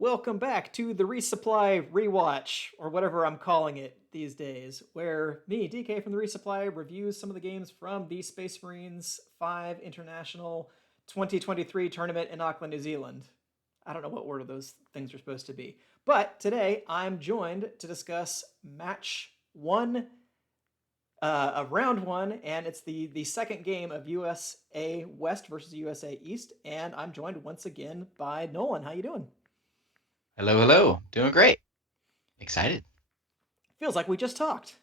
Welcome back to the Resupply Rewatch, or whatever I'm calling it these days, where me, DK from the Resupply, reviews some of the games from the Space Marines 5 International 2023 tournament in Auckland, New Zealand. I don't know what order those things are supposed to be. But today I'm joined to discuss match one of round one, and it's the second game of USA West versus USA East. And I'm joined once again by Nolan. How you doing? Hello, hello. Doing great. Excited. Feels like we just talked.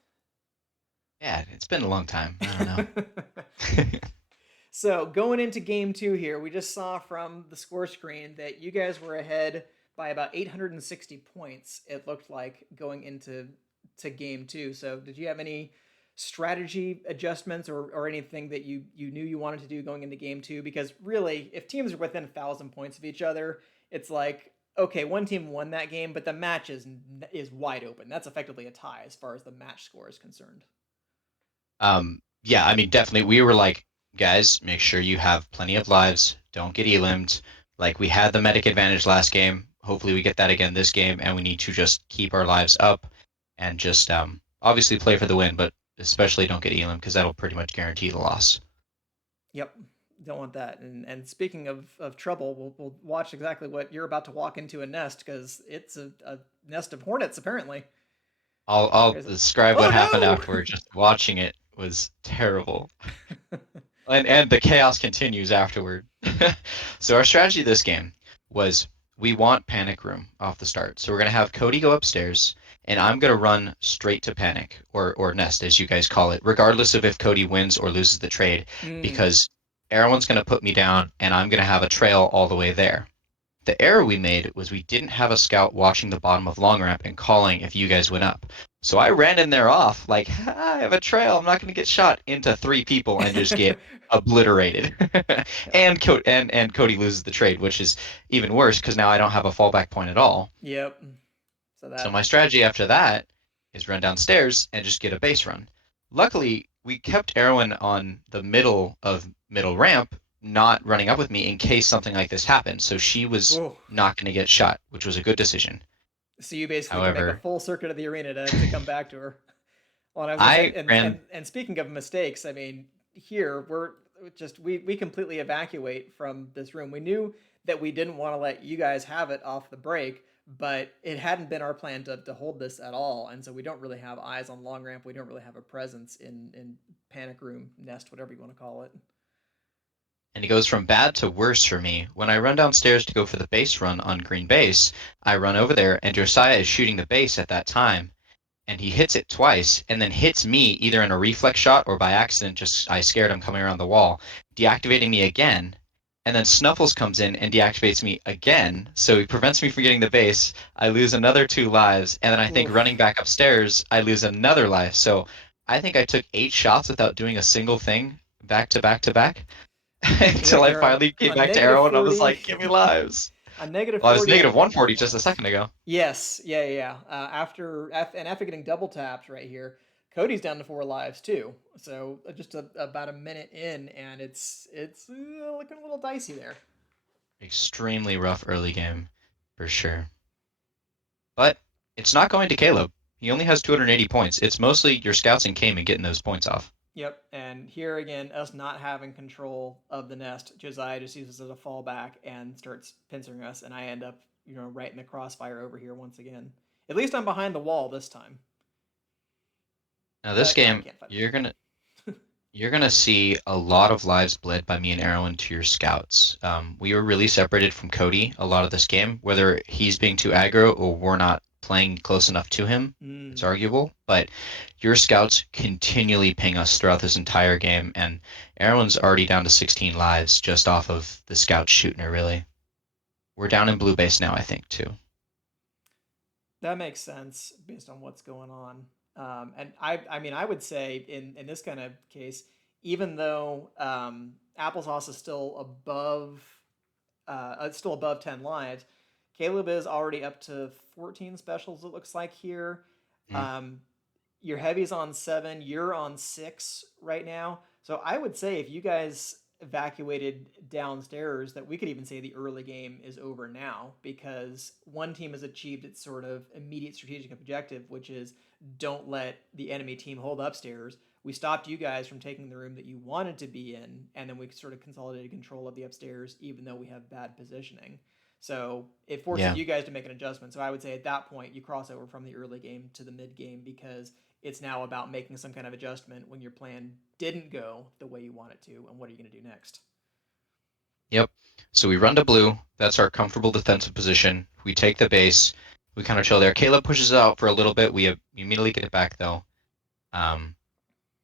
Yeah, it's been a long time. I don't know. So going into game two here, we just saw from the score screen that you guys were ahead by about 860 points. It looked like going into game two. So did you have any strategy adjustments or anything that you knew you wanted to do going into game two? Because really, if teams are within 1,000 points of each other, it's like okay, one team won that game, but the match is wide open. That's effectively a tie as far as the match score is concerned. yeah, I mean, definitely. We were like, guys, make sure you have plenty of lives. Don't get elimed. Like, we had the medic advantage last game. Hopefully, we get that again this game, and we need to just keep our lives up and just obviously play for the win, but especially don't get elimed because that'll pretty much guarantee the loss. Yep, don't want that. And speaking of trouble, we'll watch exactly what you're about to walk into a nest because it's a nest of hornets apparently. I'll There's a describe what happened oh afterward. Just watching it was terrible. And the chaos continues afterward. So our strategy this game was we want panic room off the start. So we're gonna have Cody go upstairs, and I'm gonna run straight to panic or nest as you guys call it, regardless of if Cody wins or loses the trade, no. because everyone's gonna put me down, and I'm gonna have a trail all the way there. The error we made was we didn't have a scout watching the bottom of long ramp and calling if you guys went up. So I ran in there off like I have a trail. I'm not going to get shot into three people and just get obliterated. Yep. and Cody loses the trade, which is even worse because now I don't have a fallback point at all. Yep. So So that my strategy after that is run downstairs and just get a base run. Luckily, we kept Erwin on the middle of middle ramp, not running up with me in case something like this happened. So she was oh. not going to get shot, which was a good decision. So you basically can make a However, full circuit of the arena to come back to her. Well, and I was gonna say, I ran. and speaking of mistakes, I mean, here we're just we completely evacuate from this room. We knew that we didn't want to let you guys have it off the break, but it hadn't been our plan to hold this at all, and so we don't really have eyes on long ramp. We don't really have a presence in panic room, nest, whatever you want to call it. And it goes from bad to worse for me. When I run downstairs to go for the base run on green base, I run over there, and Josiah is shooting the base at that time, and he hits it twice and then hits me either in a reflex shot or by accident. Just I scared him coming around the wall, deactivating me again. And then Snuffles comes in and deactivates me again, so he prevents me from getting the base. I lose another two lives, and then I think running Oof. back upstairs, I lose another life. So I think I took 8 shots without doing a single thing back to back to back until Yep, I you're finally came on back to negative Arrow and I was 40, like, give me lives. on negative Well, I was 40 negative at one 140 just a point. second ago. Yes, yeah. After getting double tapped right here, Cody's down to 4 lives too. So just about a minute in, and it's looking a little dicey there. Extremely rough early game, for sure. But it's not going to Caleb. He only has 280 points. It's mostly your scouts and Cayman getting those points off. Yep, and here again, us not having control of the nest, Josiah just uses it as a fallback and starts pincering us, and I end up right in the crossfire over here once again. At least I'm behind the wall this time, Now this but I game, can't fight it. you're gonna see a lot of lives bled by me and Erwin to your scouts. We were really separated from Cody a lot of this game, whether he's being too aggro or we're not playing close enough to him. It's Mm. arguable, but your scouts continually ping us throughout this entire game, and Erwin's already down to 16 lives just off of the scouts shooting her. Really, we're down in blue base now, I think too. That makes sense based on what's going on. And I mean, I would say in this kind of case, even though Applesauce is still above 10 lives, Caleb is already up to 14 specials. It looks like here. Mm. Um, your heavy's on 7. You're on 6 right now. So I would say if you guys evacuated downstairs that we could even say the early game is over now because one team has achieved its sort of immediate strategic objective, which is don't let the enemy team hold upstairs. We stopped you guys from taking the room that you wanted to be in, and then we sort of consolidated control of the upstairs, even though we have bad positioning. So it forces Yeah. you guys to make an adjustment. So I would say at that point, you cross over from the early game to the mid game because it's now about making some kind of adjustment when your plan didn't go the way you want it to, and what are you going to do next? Yep. So we run to blue. That's our comfortable defensive position. We take the base. We kind of chill there. Caleb pushes it out for a little bit. We immediately get it back though. Um,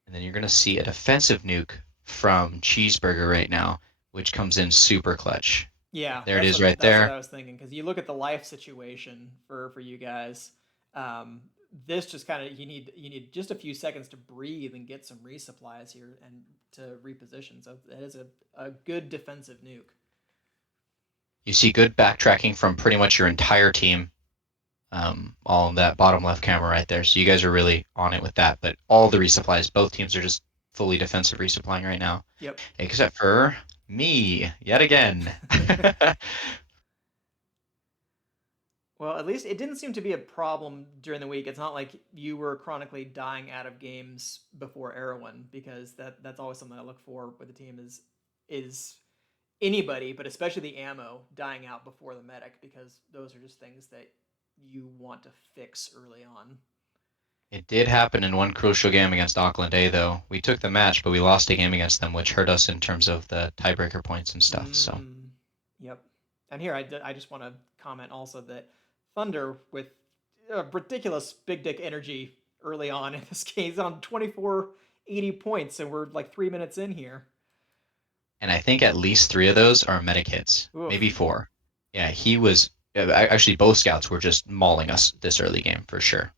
and then you're gonna see a defensive nuke from Cheeseburger right now, which comes in super clutch. Yeah, There it is right that's what there. I was thinking because you look at the life situation for you guys. Um, this just kind of you need just a few seconds to breathe and get some resupplies here and to reposition. So that is a good defensive nuke. You see good backtracking from pretty much your entire team. All in that bottom left camera right there. So you guys are really on it with that. But all the resupplies, both teams are just fully defensive resupplying right now, Yep. except for me yet again. Well, at least it didn't seem to be a problem during the week. It's not like you were chronically dying out of games before Erewhon, because that's always something I look for with the team is anybody, but especially the ammo dying out before the medic, because those are just things that you want to fix early on. It did happen in one crucial game against Auckland A, though. We took the match, but we lost a game against them, which hurt us in terms of the tiebreaker points and stuff. So, Mm, yep. And here I just want to comment also that Thunder with ridiculous big dick energy early on in this game. He's on 2480 points, and we're like 3 minutes in here. and I think at least three of those are medic hits, maybe Oof. four. Yeah, he was actually both scouts were just mauling us this early game for sure.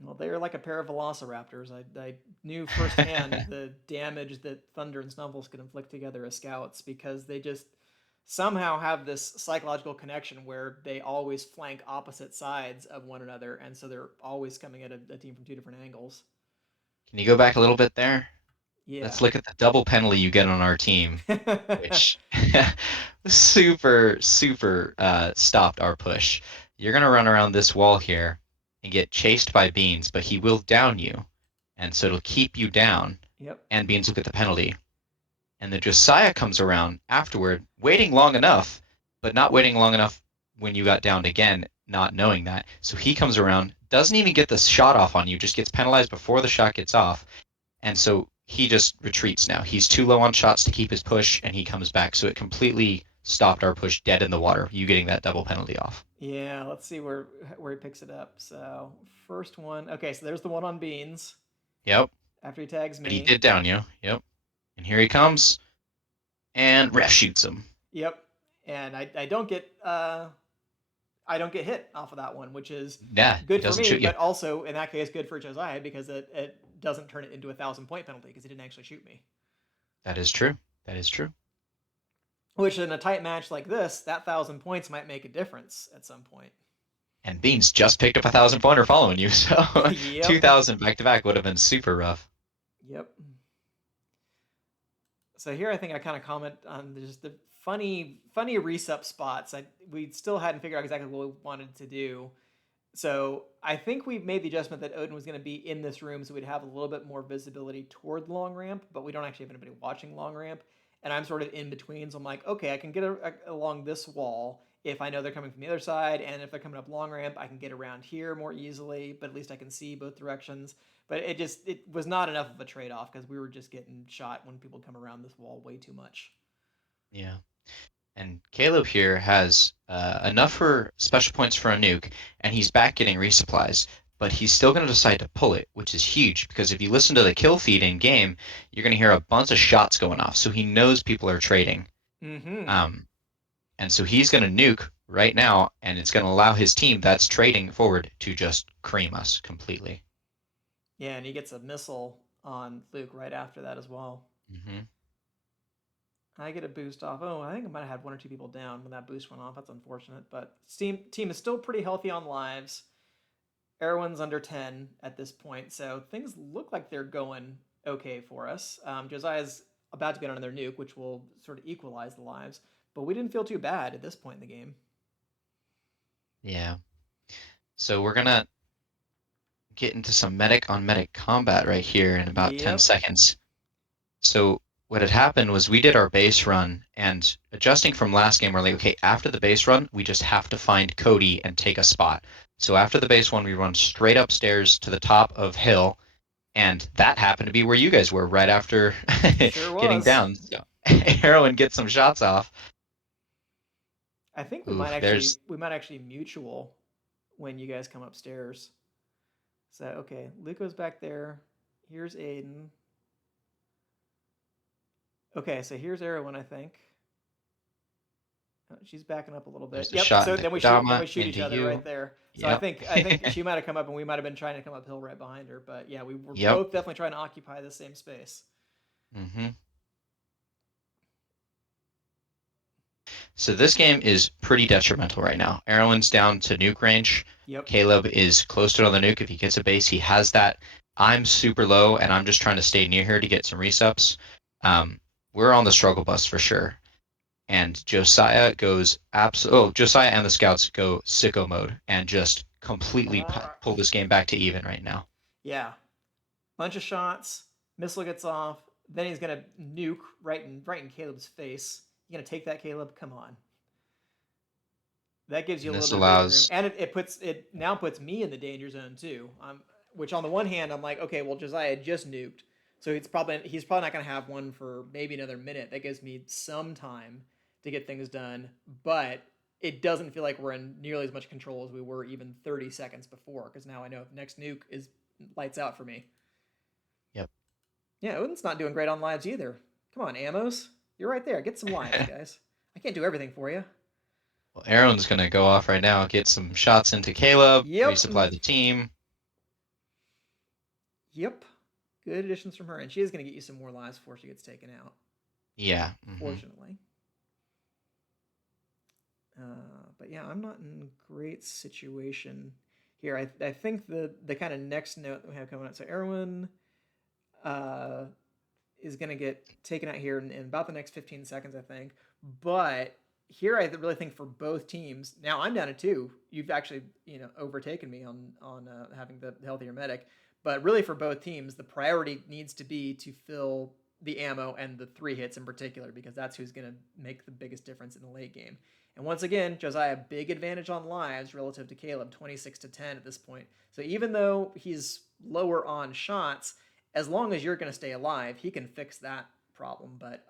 Well, they are like a pair of velociraptors. I knew firsthand the damage that Thunder and Snuffles could inflict together as scouts because they just somehow have this psychological connection where they always flank opposite sides of one another, and so they're always coming at a team from two different angles. Can you go back a little bit there? Yeah. Let's look at the double penalty you get on our team, which super stopped our push. You're gonna run around this wall here and get chased by Beans, but he will down you, and so it'll keep you down. Yep. And Beans will get the penalty. And then Josiah comes around afterward, waiting long enough, but not waiting long enough when you got downed again, not knowing that. So he comes around, doesn't even get the shot off on you, just gets penalized before the shot gets off, and so he just retreats now. He's too low on shots to keep his push, and he comes back. So it completely stopped our push dead in the water, you getting that double penalty off. Yeah, let's see where he picks it up. So first one. Okay, so there's the one on Beans Yep. after he tags But he me. did down you. Yep. And here he comes, and Ref shoots him. Yep. And I don't get hit off of that one, which is Yeah, he good for doesn't me, shoot you. but also in that case good for Josiah because it doesn't turn it into a 1,000 point penalty because he didn't actually shoot me. That is true. That is true. Which in a tight match like this, that 1,000 points might make a difference at some point. And Beans just picked up 1,000 pointer following you, so Yep. 2,000 back to back would have been super rough. Yep. So here I think I kind of comment on just the funny resup spots. We still hadn't figured out exactly what we wanted to do. So I think we made the adjustment that Odin was going to be in this room, so we'd have a little bit more visibility toward long ramp, but we don't actually have anybody watching long ramp. And I'm sort of in between, so I'm like, okay, I can get along this wall if I know they're coming from the other side, and if they're coming up long ramp, I can get around here more easily. But at least I can see both directions. But it was not enough of a trade off because we were just getting shot when people come around this wall way too much. Yeah. And Caleb here has enough for special points for a nuke, and he's back getting resupplies, but he's still going to decide to pull it, which is huge because if you listen to the kill feed in game, you're going to hear a bunch of shots going off. So he knows people are trading. Mm-hmm. Um, and so he's going to nuke right now, and it's going to allow his team that's trading forward to just cream us completely. Yeah, and he gets a missile on Luke right after that as well. Mm-hmm. I get a boost off. Oh, I think I might have had one or two people down when that boost went off. That's unfortunate. But team is still pretty healthy on lives. Erwin's under 10 at this point, so things look like they're going okay for us. Josiah's about to get on their nuke, which will sort of equalize the lives. But we didn't feel too bad at this point in the game. Yeah. So we're gonna get into some medic on medic combat right here in about 10 Yep. seconds. So what had happened was we did our base run, and adjusting from last game, we're like, okay, after the base run, we just have to find Cody and take a spot. So after the base one, we run straight upstairs to the top of hill, and that happened to be where you guys were right after Sure getting was. down. So Heroin gets some shots off. I think Ooh, there's we might actually mutual when you guys come upstairs. So okay, Luco's back there. Here's Aiden. Okay, so here's Erwin, I think. She's backing up a little bit. there's a Yep. shot So into then Kodama we shoot each into other right you. there. So Yep. I think she might have come up and we might have been trying to come uphill right behind her. But yeah, we were Yep. both definitely trying to occupy the same space. Mm-hmm. So this game is pretty detrimental right now. Erwin's down to nuke range. Yep. Caleb is close to it on the nuke. If he gets a base, he has that. I'm super low, and I'm just trying to stay near here to get some resups. Um, we're on the struggle bus for sure. And Josiah goes Josiah and the scouts go sicko mode and just completely pull this game back to even right now. Yeah. Bunch of shots. Missile gets off. Then he's gonna nuke right in Caleb's face. You gonna take that, Caleb? Come on. That gives you And a little this bit of breathing room, allows and it now puts me in the danger zone too. Which on the one hand I'm like, okay, well Josiah just nuked, so he's probably not going to have one for maybe another minute. That gives me some time to get things done, but it doesn't feel like we're in nearly as much control as we were even 30 seconds before. Because now I know next nuke is lights out for me. Yep. Yeah, Odin's not doing great on lives either. Come on, Amos, you're right there. Get some lives, guys. I can't do everything for you. Well, Aaron's gonna go off right now, get some shots into Caleb, Yep. resupply the team. Yep. Good additions from her. And she is going to get you some more lives before she gets taken out. Yeah. Fortunately. But yeah, I'm not in a great situation here. I think the kind of next note that we have coming up. So Erwin is going to get taken out here in about the next 15 seconds, I think. But here I really think for both teams, now I'm down to 2. You've actually overtaken me on having the healthier medic. But really for both teams, the priority needs to be to fill the ammo and the 3 hits in particular, because that's who's going to make the biggest difference in the late game. And once again, Josiah, big advantage on lives relative to Caleb, 26-10 at this point. So even though he's lower on shots, as long as you're going to stay alive, he can fix that problem. But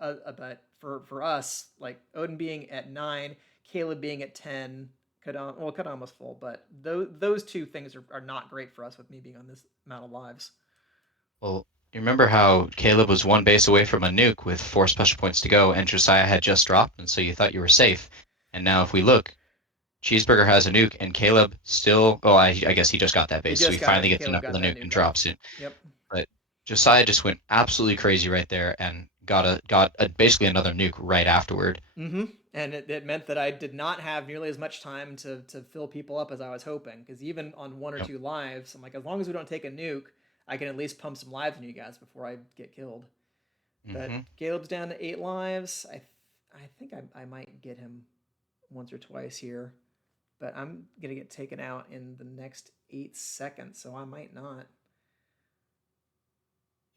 for us, like Odin being at 9, Caleb being at 10, Kadam was full, but those 2 things are not great for us with me being on this amount of lives. Well, you remember how Caleb was 1 base away from a nuke with 4 special points to go, and Josiah had just dropped, and so you thought you were safe. And now if we look, Cheeseburger has a nuke, and Caleb still. Oh, I guess he just got that He base, so he just got finally it. gets Caleb enough of got the that nuke and nuke off. drops it. Yep. But Josiah just went absolutely crazy right there and got basically another nuke right afterward. Mm-hmm. And it meant that I did not have nearly as much time to fill people up as I was hoping. Because even on 1 or Yep. 2 lives, I'm like, as long as we don't take a nuke, I can at least pump some lives in you guys before I get killed. But Mm-hmm. Caleb's down to 8 lives. I think I might get him once or twice here, but I'm gonna get taken out in the next 8 seconds, so I might not.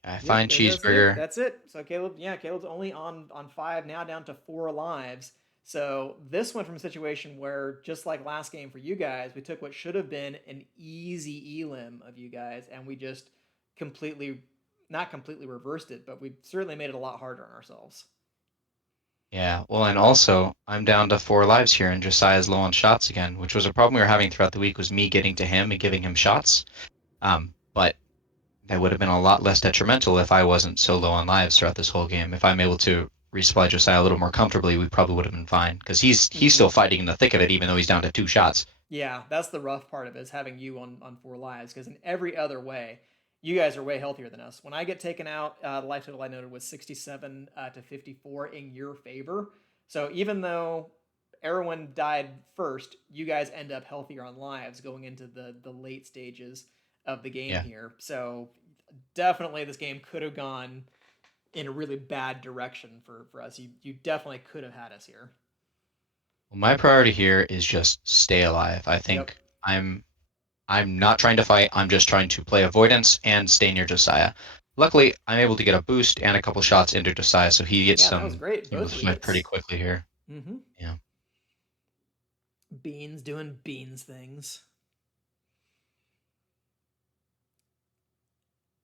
I Yep, find there goes the nuke. Cheeseburger. That's it. So Caleb's only on 5 now, down to 4 lives. So this went from a situation where, just like last game for you guys, we took what should have been an easy elim of you guys, and we just completely, not completely reversed it, but we certainly made it a lot harder on ourselves. Yeah, well, and also I'm down to 4 lives here, and Josiah's low on shots again, which was a problem we were having throughout the week. Was me getting to him and giving him shots. But that would have been a lot less detrimental if I wasn't so low on lives throughout this whole game. If I'm able to resupply Josiah a little more comfortably, we probably would have been fine because he's Mm-hmm. still fighting in the thick of it, even though he's down to 2 shots. Yeah, that's the rough part of it, is having you on 4 lives, because in every other way, you guys are way healthier than us. When I get taken out, the life total I noted was 67 to 54 in your favor. So even though Erwin died first, you guys end up healthier on lives going into the late stages of the game Yeah. here. So definitely this game could have gone in a really bad direction for us. You definitely could have had us here. Well, my priority here is just stay alive. I Yep. think I'm not trying to fight. I'm just trying to play avoidance and stay near Josiah. Luckily, I'm able to get a boost and a couple shots into Josiah, so he gets Yeah, that was great. some of Both the flip pretty rehits. quickly here. Mm-hmm. Yeah. Beans doing beans things.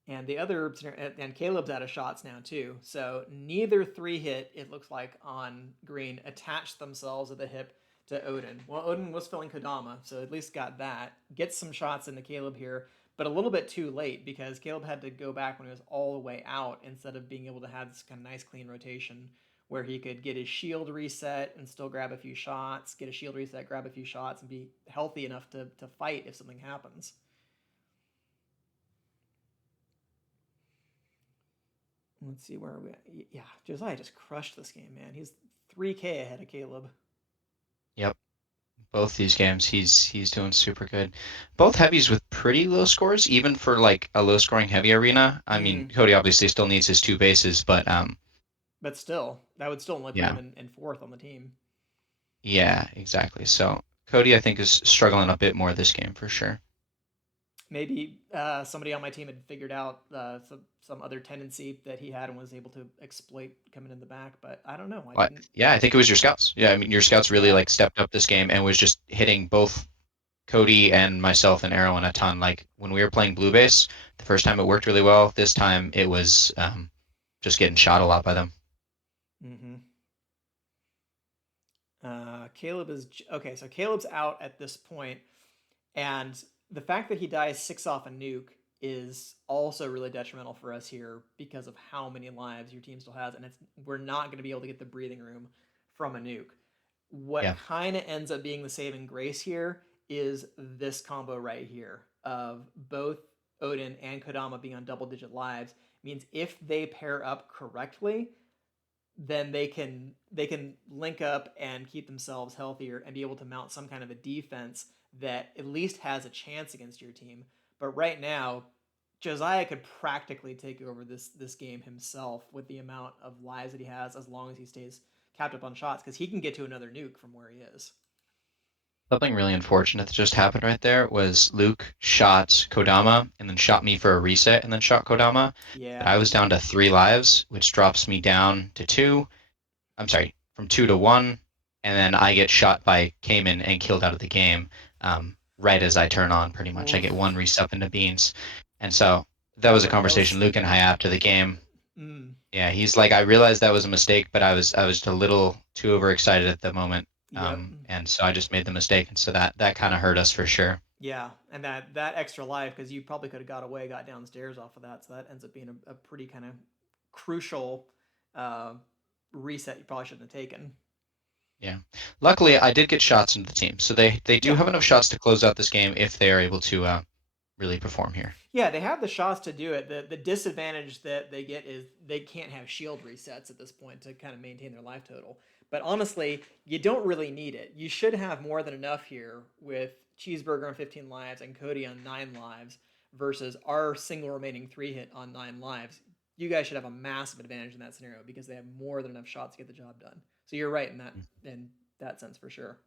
And the other, and Caleb's out of shots now too. So neither 3-hit, it looks like, on green attached themselves at the hip to Odin. Well, Odin was filling Kodama, so at least got that. Gets some shots into Caleb here, but a little bit too late because Caleb had to go back when he was all the way out instead of being able to have this kind of nice clean rotation where he could get his shield reset and still grab a few shots, get a shield reset, grab a few shots, and be healthy enough to fight if something happens. Let's see where are we at. Yeah, Josiah just crushed this game, man. He's 3K ahead of Caleb. Yep. Both these games, he's doing super good. Both heavies with pretty low scores, even for like a low scoring heavy arena. I mean, Mm. Cody obviously still needs his 2 bases, but But still, that would still only put him yeah, in fourth on the team. yeah, exactly. So Cody, I think, is struggling a bit more this game for sure. Maybe somebody on my team had figured out some other tendency that he had and was able to exploit coming in the back, but I don't know. I But didn't. yeah, I think it was your scouts. Yeah, I mean, your scouts really Yeah. like stepped up this game and was just hitting both Cody and myself and Arrow a ton. Like when we were playing Blue Base, the first time it worked really well. This time it was just getting shot a lot by them. Mm-hmm. Caleb is okay. So Caleb's out at this point, and the fact that he dies 6 off a nuke is also really detrimental for us here because of how many lives your team still has, and we're not going to be able to get the breathing room from a nuke. What Yeah. kind of ends up being the saving grace here is this combo right here of both Odin and Kodama being on double-digit lives. Means if they pair up correctly, then they can link up and keep themselves healthier and be able to mount some kind of a defense that at least has a chance against your team. But right now, Josiah could practically take over this game himself with the amount of lives that he has, as long as he stays capped up on shots, because he can get to another nuke from where he is. Something really unfortunate that just happened right there was Luke shot Kodama and then shot me for a reset and then shot Kodama. But Yeah. I was down to 3 lives, which drops me down to 2. I'm sorry, from 2 to 1. And then I get shot by Cayman and killed out of the game right as I turn on, pretty much. I get one Oof. reset into beans. And so that was That a was that conversation was Luke and I after the game. mm, Yeah, he's like, I realized that was a mistake, but I was just a little too overexcited at the moment, yep. and so I just made the mistake, and so that kind of hurt us for sure. Yeah, and that extra life, because you probably could have got away, got downstairs off of that, so that ends up being a pretty kind of crucial uh, reset you probably shouldn't have taken. Yeah. Luckily, I did get shots into the team, so they do Yeah, have enough shots to close out this game if they are able to really perform here. yeah, they have the shots to do it. The disadvantage that they get is they can't have shield resets at this point to kind of maintain their life total. But honestly, you don't really need it. You should have more than enough here with Cheeseburger on 15 lives and Cody on 9 lives versus our single remaining 3-hit on 9 lives. You guys should have a massive advantage in that scenario because they have more than enough shots to get the job done. So you're right in that sense for sure.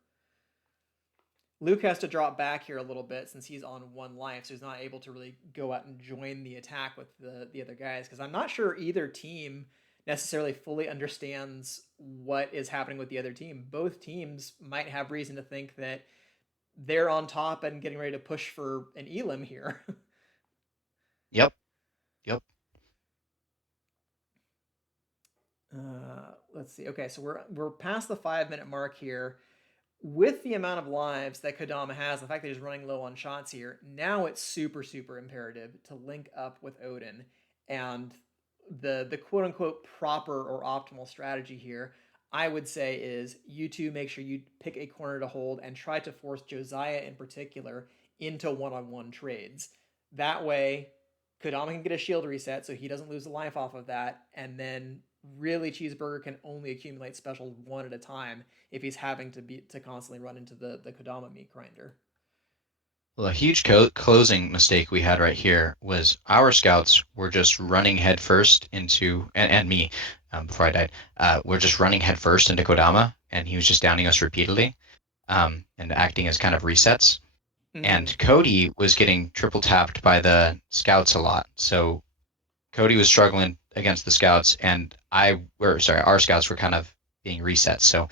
Luke has to drop back here a little bit since he's on 1 life, so he's not able to really go out and join the attack with the other guys. Because I'm not sure either team necessarily fully understands what is happening with the other team. Both teams might have reason to think that they're on top and getting ready to push for an Elim here. Yep. Yep. Let's see. Okay, so we're past the 5-minute mark here. With the amount of lives that Kodama has, the fact that he's running low on shots here, now it's super, super imperative to link up with Odin. And the quote unquote proper or optimal strategy here, I would say, is you two make sure you pick a corner to hold and try to force Josiah in particular into one-on-one trades. That way, Kodama can get a shield reset so he doesn't lose a life off of that, and then really Cheeseburger can only accumulate specials one at a time if he's having to constantly run into the Kodama meat grinder. Well, a huge closing mistake we had right here was our scouts were just running headfirst into, and me, before I died, we're just running headfirst into Kodama, and he was just downing us repeatedly, and acting as kind of resets. Mm-hmm. And Cody was getting triple tapped by the scouts a lot, so Cody was struggling against the scouts, and our scouts were kind of being reset. So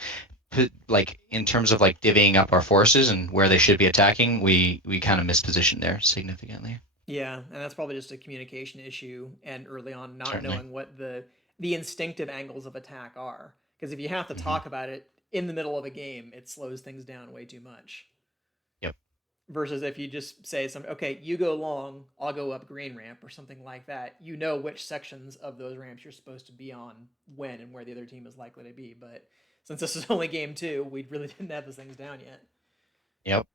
like in terms of like divvying up our forces and where they should be attacking, we kind of mispositioned there significantly. Yeah, and that's probably just a communication issue and early on not Certainly. knowing what the instinctive angles of attack are. Because if you have to Hmm. talk about it in the middle of a game, it slows things down way too much. Yep. Versus if you just say something, okay, you go long, I'll go up green ramp or something like that. You know which sections of those ramps you're supposed to be on when and where the other team is likely to be. But since this is only game two, we really didn't have those things down yet. Yep.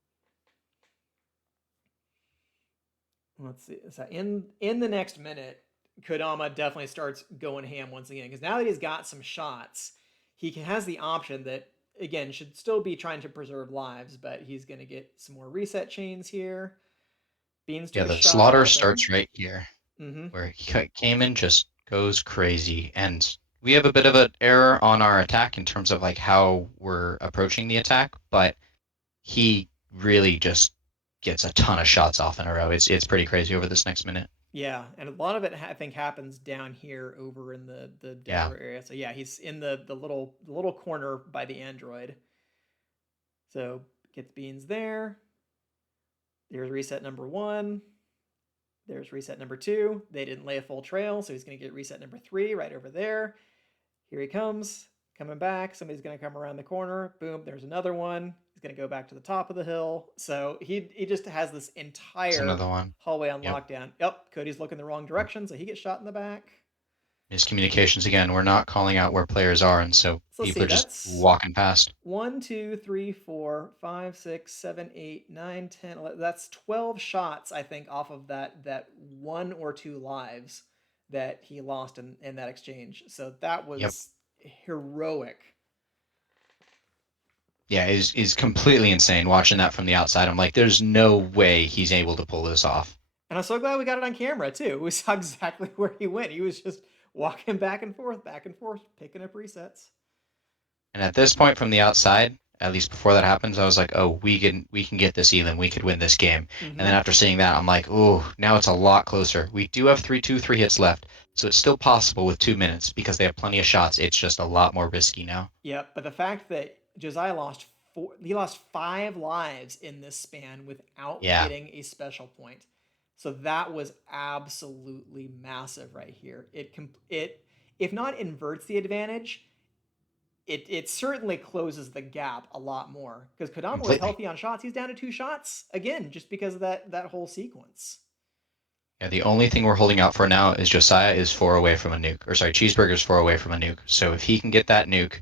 Let's see. So in the next minute, Kodama definitely starts going ham once again because now that he's got some shots, he has the option that again should still be trying to preserve lives, but he's going to get some more reset chains here. Beans Yeah, took a the shot slaughter at them. starts right here, Mm-hmm. where Cayman just goes crazy, and we have a bit of an error on our attack in terms of like how we're approaching the attack, but he really just gets a ton of shots off in a row. It's pretty crazy over this next minute. Yeah, and a lot of it I think happens down here over in the Yeah. Denver area. So yeah, he's in the little corner by the android. So gets Beans there. There's reset number one. There's reset number two. They didn't lay a full trail, so he's going to get reset number three right over there. Here he comes, coming back. Somebody's going to come around the corner. Boom, there's another one. He's going to go back to the top of the hill. So he just has this It's entire another one. hallway on Yep. lockdown. Yep, Cody's looking the wrong direction, so he gets shot in the back. Miscommunications again. We're not calling out where players are, and so So let's people see, are just that's walking past. 1, 2, 3, 4, 5, 6, 7, 8, 9, 10, 11. That's 12 shots, I think, off of that one or two lives that he lost in that exchange. So that Yep. was heroic. Yeah, is completely insane watching that from the outside. I'm like, there's no way he's able to pull this off. And I'm so glad we got it on camera, too. We saw exactly where he went. He was just walking back and forth, picking up resets. And at this point from the outside, at least before that happens, I was like, oh, we can get this even. We could win this game. And Mm-hmm. then after seeing that, I'm like, oh, now it's a lot closer. We do have 3 hits left, so it's still possible with 2 minutes because they have plenty of shots. It's just a lot more risky now. Yep, but the fact that Josiah he lost 5 lives in this span without Yeah, getting a special point. So that was absolutely massive right here. It if not inverts the advantage, it certainly closes the gap a lot more because Kodama was completely. healthy on shots. He's down to 2 shots again, just because of that whole sequence. Yeah, the only thing we're holding out for now is Josiah is 4 away from a nuke. Or sorry, Cheeseburger's 4 away from a nuke. So if he can get that nuke,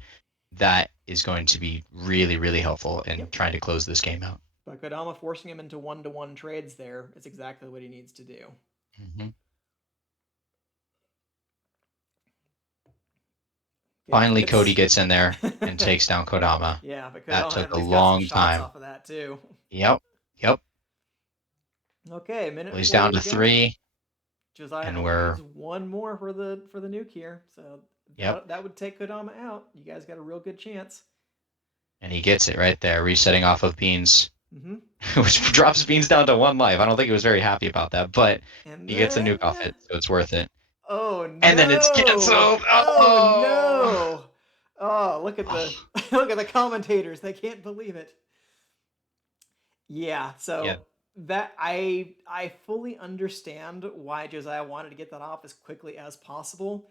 that is going to be really, really helpful in Yep. trying to close this game out. But Kodama forcing him into one-to-one trades there is exactly what he needs to do. Hmm. Yeah, Finally, Cody it's gets in there and takes down Kodama. yeah, but That Kodama took at a least got some long shots time. off of that too. Yep, yep. Okay, Well, minute he's four down to to go. 3, Josiah and only we're needs one more for the nuke here, so yep. that would take Kodama out. You guys got a real good chance. And he gets it right there, resetting off of Beans, Mm-hmm. which drops Beans down to 1 life. I don't think he was very happy about that, but And he gets a nuke then, off it, so it's worth it. oh And then it's no! canceled. Oh Oh, no! Oh, look at the oh. look at the commentators. They can't believe it. Yeah, Yeah, so that I fully understand why Josiah wanted to get that off as quickly as possible.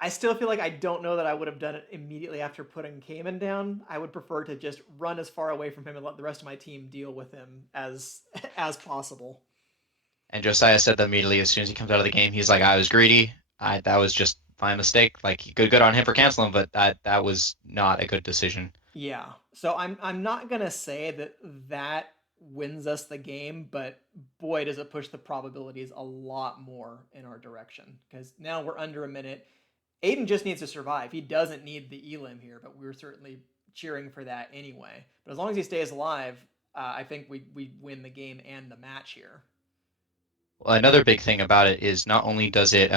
I still feel like I don't know that I would have done it immediately after putting Cayman down. I would prefer to just run as far away from him and let the rest of my team deal with him as as possible. and Josiah said that immediately as soon as he comes out of the game, he's like, "I was greedy. That was just my mistake. Like, good on him for canceling, but that was not a good decision." Yeah. So I'm not gonna say that that wins us the game, but boy does it push the probabilities a lot more in our direction because now we're under a minute. Aiden just needs to survive. He doesn't need the elim here, but we're certainly cheering for that anyway. But as long as he stays alive, I think we win the game and the match here. Well, another big thing about it is not only does it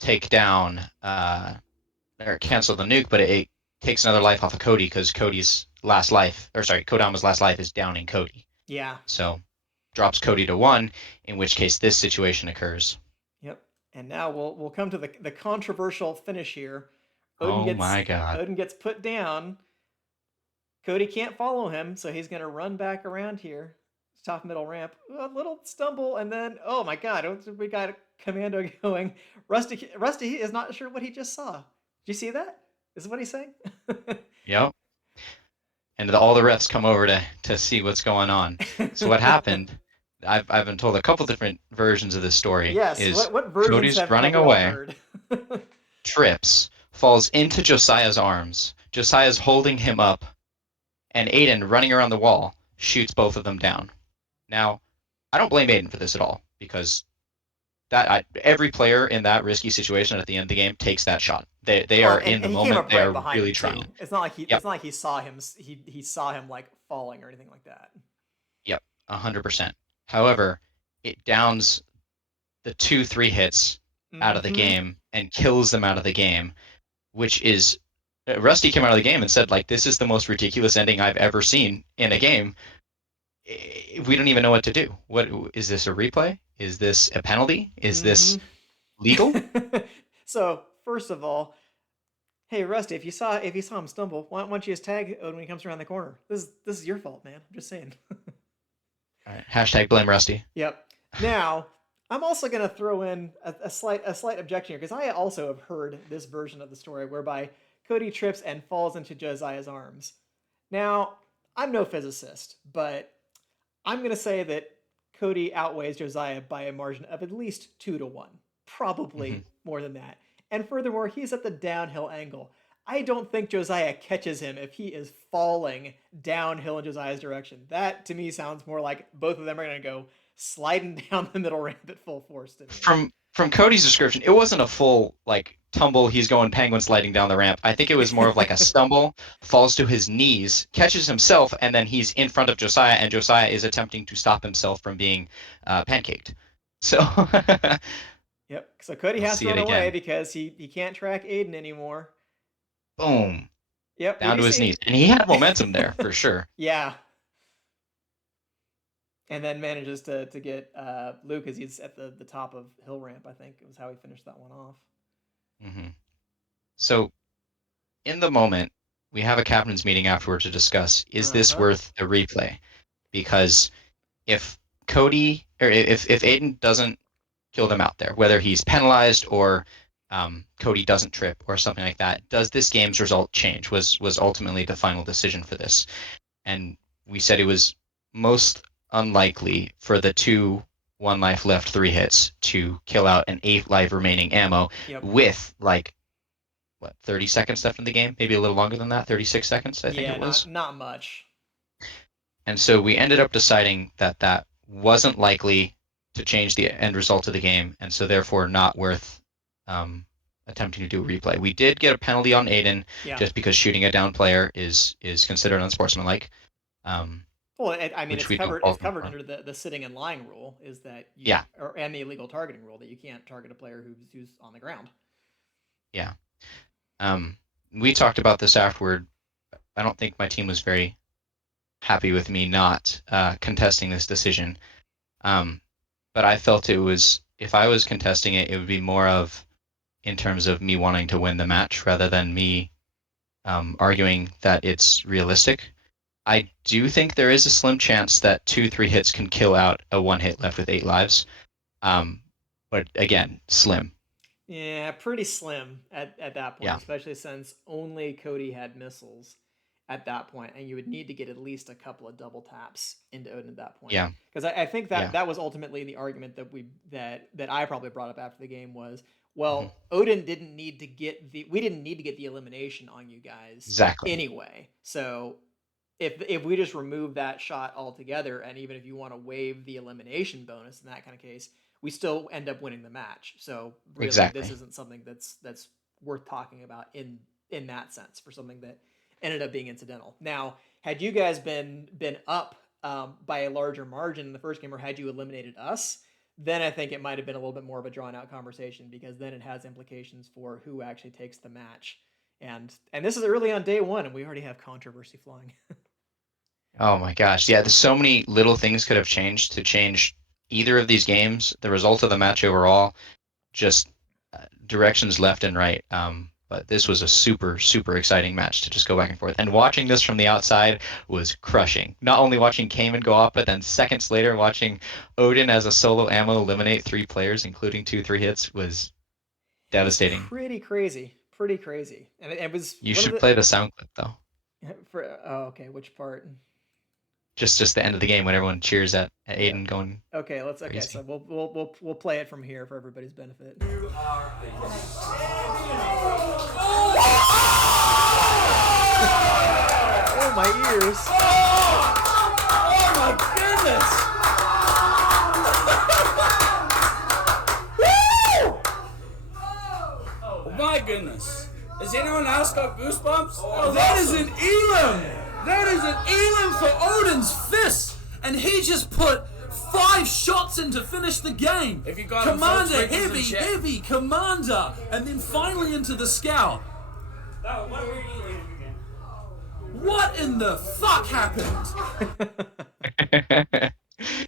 take down or cancel the nuke, but it takes another life off of Cody because Cody's last life, or sorry, Kodama's last life is downing Cody. Yeah. So drops Cody to 1, in which case this situation occurs. Yep. And now we'll come to the controversial finish here. Odin Oh gets my god. Odin gets put down. Cody can't follow him, so he's gonna run back around here. Top middle ramp. A little stumble, and then oh my god, we got a commando going. Rusty is not sure what he just saw. Did you see that? Is what he's saying? Yep. And all the refs come over to see what's going on. So what happened? I've been told a couple different versions of this story. Yes. Is What versions Cody's have running we all away, heard? trips, falls into Josiah's arms. Josiah's holding him up, and Aiden, running around the wall, shoots both of them down. Now, I don't blame Aiden for this at all because every player in that risky situation at the end of the game takes that shot. They Well, are in the and he came moment. up They right are behind really him too. trying. It's not like Yep, he saw him. He saw him like falling or anything like that. yep, 100%. However, it downs the 2-3 hits out of the Mm-hmm. game and kills them out of the game, which is Rusty came out of the game and said like this is the most ridiculous ending I've ever seen in a game. We don't even know what to do. What is this a replay? Is this a penalty? Is Mm-hmm. this legal? So first of all, hey Rusty, if you saw him stumble, why don't you just tag Odin when he comes around the corner? This is your fault, man. I'm just saying. All right, hashtag blame Rusty. Yep. Now, I'm also going to throw in a slight objection here because I also have heard this version of the story whereby Cody trips and falls into Josiah's arms. Now, I'm no physicist, but I'm going to say that Cody outweighs Josiah by a margin of at least 2-1, Mm-hmm. probably more than that. And furthermore, he's at the downhill angle. I don't think Josiah catches him if he is falling downhill in Josiah's direction. That to me sounds more like both of them are going to go sliding down the middle ramp at full force to me. From Cody's description, it wasn't a full like tumble. He's going penguin sliding down the ramp. I think it was more of like a stumble, falls to his knees, catches himself, and then he's in front of Josiah, and Josiah is attempting to stop himself from being pancaked. So Yep. So Cody you'll has to see it run away again. because he can't track Aiden anymore. Boom, Yep, we down do to his see. knees, and he had momentum there for sure. Yeah, and then manages to get Luke as he's at the top of hill ramp. I think it was how he finished that one off. Hmm. So in the moment, we have a captain's meeting afterward to discuss: is Uh this huh. worth a replay? Because if Cody or if Aiden doesn't kill them out there, whether he's penalized or Cody doesn't trip or something like that, does this game's result change? Was ultimately the final decision for this, and we said it was most unlikely for the 2 1 life left 3 hits to kill out an 8 life remaining ammo Yep. with like what 30 seconds left in the game, maybe a little longer than that, 36 seconds I think Yeah, it was. not much. And so we ended up deciding that that wasn't likely to change the end result of the game, and so therefore not worth um, attempting to do a replay. We did get a penalty on Aiden Yeah. just because shooting a down player is considered unsportsmanlike, um, Well, I mean, which we don't it's fault him covered for. under the sitting in line rule is that you Yeah, and the illegal targeting rule that you can't target a player who's on the ground. yeah. Um, we talked about this afterward. I don't think my team was very happy with me not contesting this decision. Um, but I felt it was if I was contesting it, it would be more of in terms of me wanting to win the match rather than me arguing that it's realistic. I do think there is a slim chance that 2 3 hits can kill out a 1 hit left with 8 lives. Um, but again, slim. Yeah, pretty slim at that point, Yeah. especially since only Cody had missiles at that point, and you would need to get at least a couple of double taps into Odin at that point. Yeah. Because I think Yeah. that was ultimately the argument that I probably brought up after the game was, Hmm. well, Odin didn't need to get we didn't need to get the elimination on you guys Exactly. anyway. So if we just remove that shot altogether, and even if you want to waive the elimination bonus in that kind of case, we still end up winning the match. So really, this Exactly. isn't something that's worth talking about in that sense for something that ended up being incidental. Now, had you guys been up by a larger margin in the first game, or had you eliminated us, then I think it might have been a little bit more of a drawn out conversation, because then it has implications for who actually takes the match. And this is early on day one, and we already have controversy flying. Oh my gosh. Yeah, there's so many little things could have changed to change either of these games. The result of the match overall, just directions left and right. But this was a super, super exciting match to just go back and forth. And watching this from the outside was crushing. Not only watching Cayman go off, but then seconds later watching Odin as a solo ammo eliminate 3 players, including 2 3 hits, was It was devastating. pretty crazy, pretty crazy, and it was You one of should the play the sound clip though. for oh, okay, which part? Just the end of the game when everyone cheers at Yeah. Aiden going Okay, so crazy. we'll play it from here for everybody's benefit. Oh my ears! Oh my goodness! Oh my goodness! Has anyone else got goosebumps? Oh, that is an elim! That is an elim for Odin's fist, and he just put 5 shots in to finish the game. If you got Commander, heavy, Commander, and then finally into the Scout. What in the fuck happened?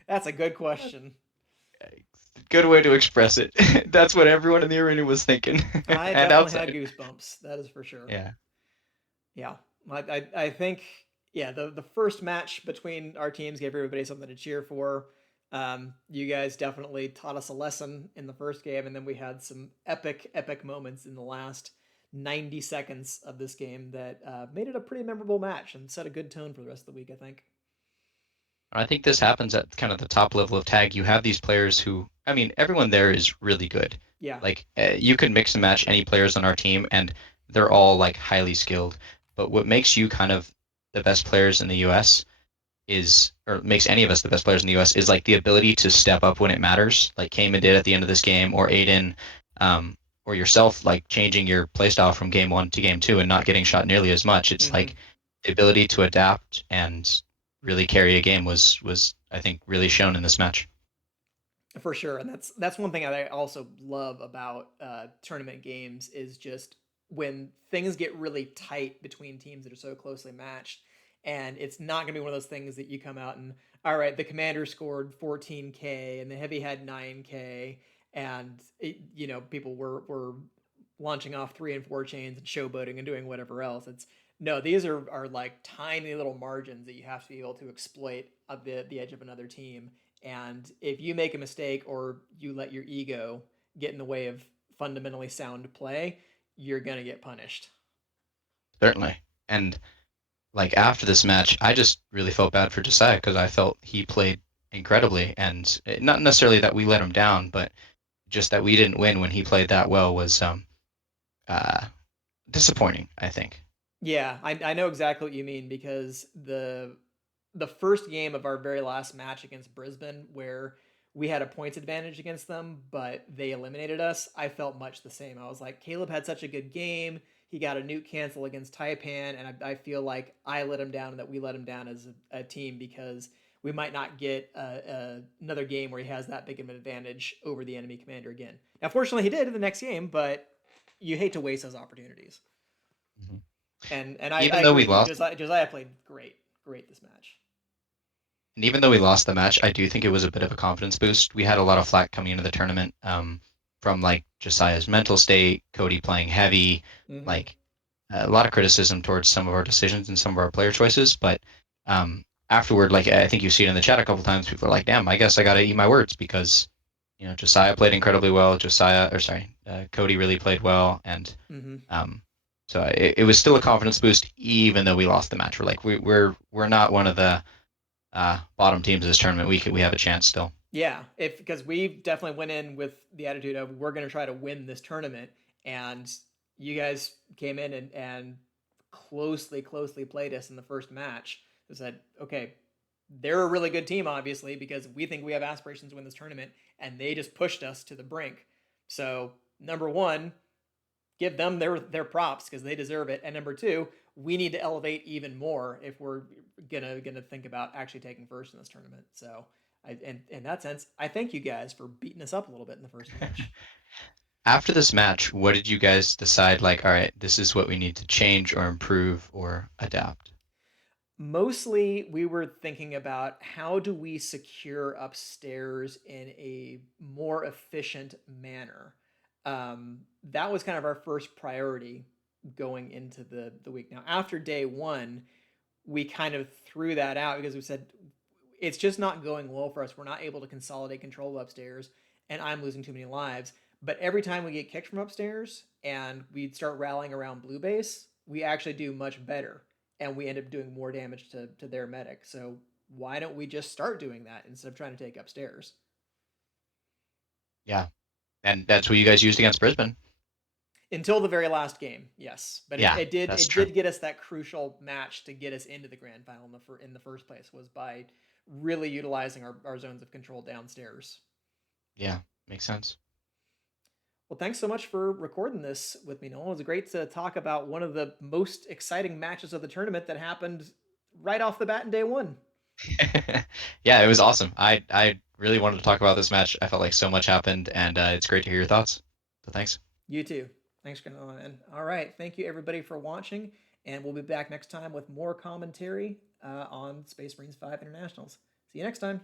That's a good question. Good way to express it. That's what everyone in the arena was thinking, I and definitely had outside. goosebumps. That is for sure. Yeah, Yeah, I think, yeah, the first match between our teams gave everybody something to cheer for. You guys definitely taught us a lesson in the first game, and then we had some epic moments in the last 90 seconds of this game that made it a pretty memorable match and set a good tone for the rest of the week, I think. I think this happens at kind of the top level of tag. You have these players who, I mean, everyone there is really good. Yeah. Like you could mix and match any players on our team, and they're all like highly skilled. But what makes you kind of the best players in the U.S. is, or makes any of us the best players in the U.S. is like the ability to step up when it matters, like Cayman did at the end of this game, or Aiden, um, or yourself, like changing your playstyle from game 1 to game 2 and not getting shot nearly as much. It's Mm-hmm. like the ability to adapt and really carry a game was I think really shown in this match. For sure, and that's one thing I also love about tournament games is just when things get really tight between teams that are so closely matched, and it's not going to be one of those things that you come out and, all right, the commander scored 14K and the heavy had 9K, and people were launching off 3 and 4 chains and showboating and doing whatever else. It's no, these are like tiny little margins that you have to be able to exploit at the edge of another team, and if you make a mistake or you let your ego get in the way of fundamentally sound play, you're going to get punished. Certainly. And like after this match, I just really felt bad for Josiah because I felt he played incredibly, and not necessarily that we let him down, but just that we didn't win when he played that well was uh, disappointing, I think. Yeah, I know exactly what you mean, because the first game of our very last match against Brisbane, where we had a points advantage against them, but they eliminated us, I felt much the same. I was like, Caleb had such a good game. He got a nuke cancel against Taipan, and I feel like I let him down and that we let him down as a team, because we might not get another game where he has that big of an advantage over the enemy commander again. Now, fortunately, he did in the next game, but you hate to waste those opportunities. Mhm. And I Even though agree we with you. lost, Josiah played great this match. and even though we lost the match, I do think it was a bit of a confidence boost. We had a lot of flack coming into the tournament, from like Josiah's mental state, Cody playing heavy, Mm-hmm. like a lot of criticism towards some of our decisions and some of our player choices. But afterward, like I think you see it in the chat a couple times, people are like, "Damn, I guess I got to eat my words," because Josiah played incredibly well. Cody really played well, and Mm-hmm. um, so it was still a confidence boost, even though we lost the match. We're like we're not one of the bottom teams of this tournament. We have a chance still. Yeah, if because we definitely went in with the attitude of we're going to try to win this tournament, and you guys came in and closely played us in the first match. They said, okay, they're a really good team, obviously, because we think we have aspirations to win this tournament, and they just pushed us to the brink. So number one, give them their props because they deserve it, and number two, we need to elevate even more if we're gonna think about actually taking first in this tournament. So, in that sense, I thank you guys for beating us up a little bit in the first match. After this match, what did you guys decide? Like, all right, this is what we need to change or improve or adapt. Mostly, we were thinking about how do we secure upstairs in a more efficient manner. That was kind of our first priority going into the week. Now, after day one, we kind of threw that out because we said it's just not going well for us. We're not able to consolidate control of upstairs, and I'm losing too many lives. But every time we get kicked from upstairs and we start rallying around blue base, we actually do much better, and we end up doing more damage to their medic. So why don't we just start doing that instead of trying to take upstairs? Yeah. And that's what you guys used against Brisbane. Until the very last game, yes, but Yeah, it did that's it true. did get us that crucial match to get us into the grand final in the first place, was by really utilizing our zones of control downstairs. Yeah, makes sense. Well, thanks so much for recording this with me, Nolan. It was great to talk about one of the most exciting matches of the tournament that happened right off the bat in day one. Yeah, it was awesome. I really wanted to talk about this match. I felt like so much happened, and it's great to hear your thoughts. So thanks. You too. Thanks, Nolan. All right, thank you everybody for watching, and we'll be back next time with more commentary on Space Marines 5 Internationals. See you next time.